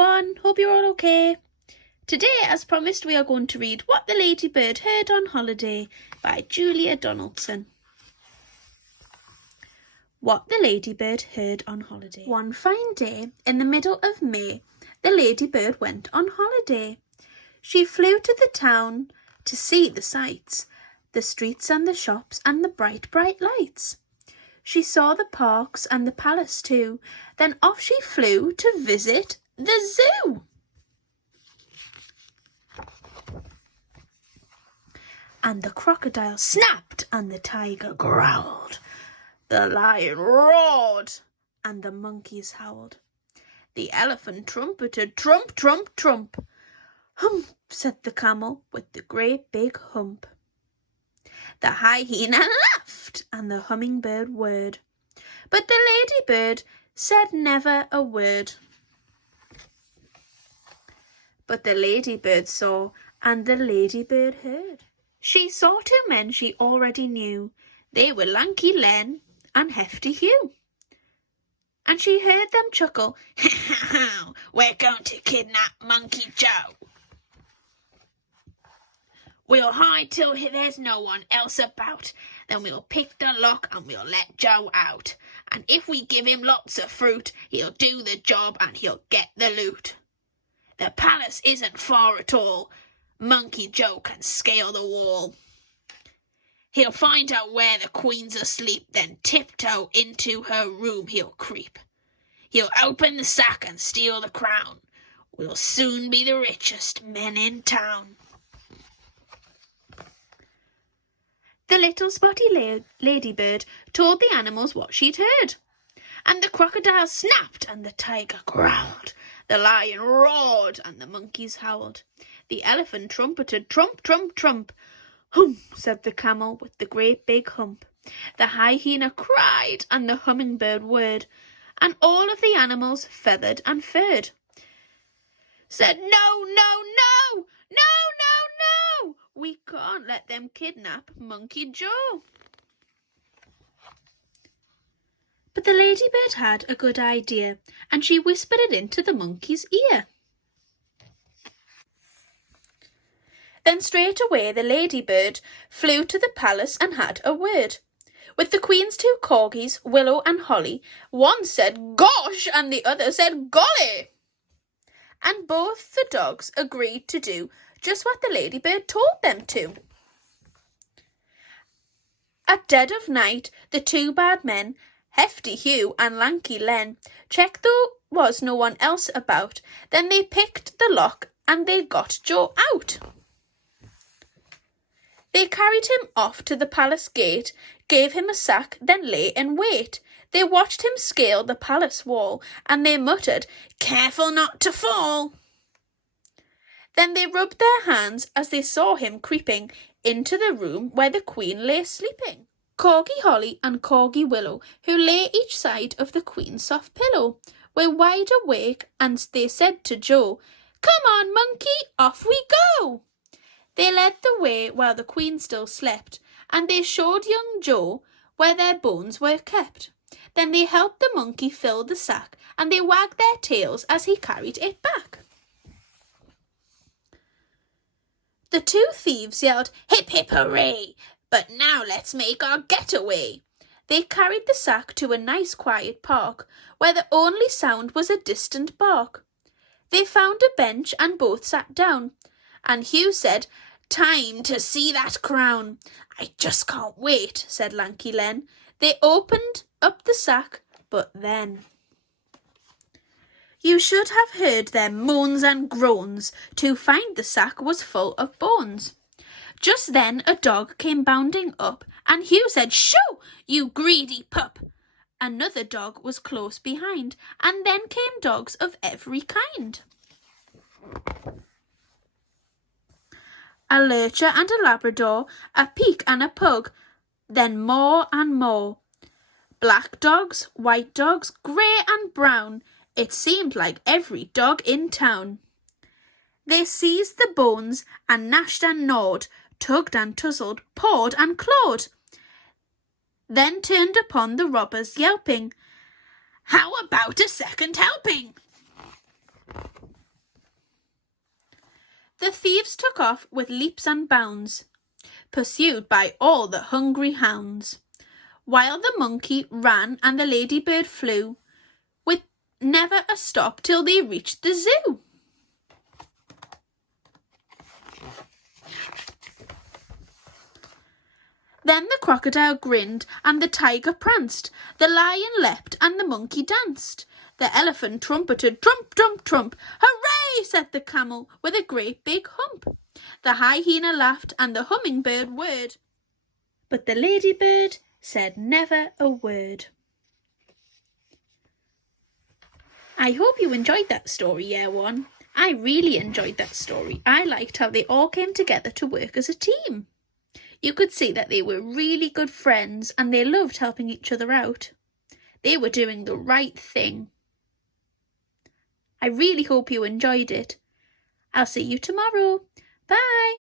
everyone, hope you're all okay. Today, as promised, we are going to read What the Ladybird Heard on Holiday by Julia Donaldson. What the Ladybird Heard on Holiday. One fine day, in the middle of May, the Ladybird went on holiday. She flew to the town to see the sights, the streets and the shops and the bright, bright lights. She saw the parks and the palace too. Then off she flew to visit the zoo. And the crocodile snapped and the tiger growled. The lion roared and the monkeys howled. The elephant trumpeted, trump, trump, trump. Hump, said the camel with the great big hump. The hyena laughed and the hummingbird whirred. But the ladybird said never a word. But the ladybird saw and the ladybird heard. She saw two men she already knew. They were Lanky Len and Hefty Hugh. And she heard them chuckle, "We're going to kidnap Monkey Joe. We'll hide till there's no one else about. Then we'll pick the lock and we'll let Joe out. And if we give him lots of fruit, he'll do the job and he'll get the loot. The palace isn't far at all. Monkey Joe can scale the wall. He'll find out where the queen's asleep, then tiptoe into her room he'll creep. He'll open the sack and steal the crown. We'll soon be the richest men in town." The little spotty ladybird told the animals what she'd heard. And the crocodile snapped and the tiger growled. The lion roared and the monkeys howled. The elephant trumpeted, trump, trump, trump. Hump, said the camel with the great big hump. The hyena cried and the hummingbird whirred. And all of the animals, feathered and furred, said, "No, no, no, no, no, no! We can't let them kidnap Monkey Joe." But the ladybird had a good idea, and she whispered it into the monkey's ear. Then straight away the ladybird flew to the palace and had a word with the queen's two corgis, Willow and Holly. One said "Gosh" and the other said "Golly." And both the dogs agreed to do just what the ladybird told them to. At dead of night, the two bad men, Hefty Hugh and Lanky Len, checked there was no one else about. Then they picked the lock and they got Joe out. They carried him off to the palace gate, gave him a sack, then lay in wait. They watched him scale the palace wall, and they muttered, "Careful not to fall." Then they rubbed their hands as they saw him creeping into the room where the queen lay sleeping. Corgi Holly and Corgi Willow, who lay each side of the queen's soft pillow, were wide awake, and they said to Joe, "Come on, monkey, off we go." They led the way while the queen still slept, and they showed young Joe where their bones were kept. Then they helped the monkey fill the sack, and they wagged their tails as he carried it back. The two thieves yelled, "Hip, hip, hooray! But now let's make our getaway." They carried the sack to a nice quiet park, where the only sound was a distant bark. They found a bench and both sat down, and Hugh said, "Time to see that crown." "I just can't wait," said Lanky Len. They opened up the sack, but then you should have heard their moans and groans to find the sack was full of bones. Just then a dog came bounding up, and Hugh said, "Shoo, you greedy pup." Another dog was close behind, and then came dogs of every kind. A lurcher and a Labrador, a peak and a pug, then more and more. Black dogs, white dogs, grey and brown, it seemed like every dog in town. They seized the bones and gnashed and gnawed, tugged and tussled, pawed and clawed. Then turned upon the robbers yelping, "How about a second helping?" The thieves took off with leaps and bounds, pursued by all the hungry hounds, while the monkey ran and the ladybird flew, with never a stop till they reached the zoo. Then the crocodile grinned and the tiger pranced, the lion leapt and the monkey danced. The elephant trumpeted, trump, trump, trump. Hooray, said the camel with a great big hump. The hyena laughed and the hummingbird whirred, but the ladybird said never a word. I hope you enjoyed that story, Year 1. I really enjoyed that story. I liked how they all came together to work as a team. You could see that they were really good friends and they loved helping each other out. They were doing the right thing. I really hope you enjoyed it. I'll see you tomorrow. Bye.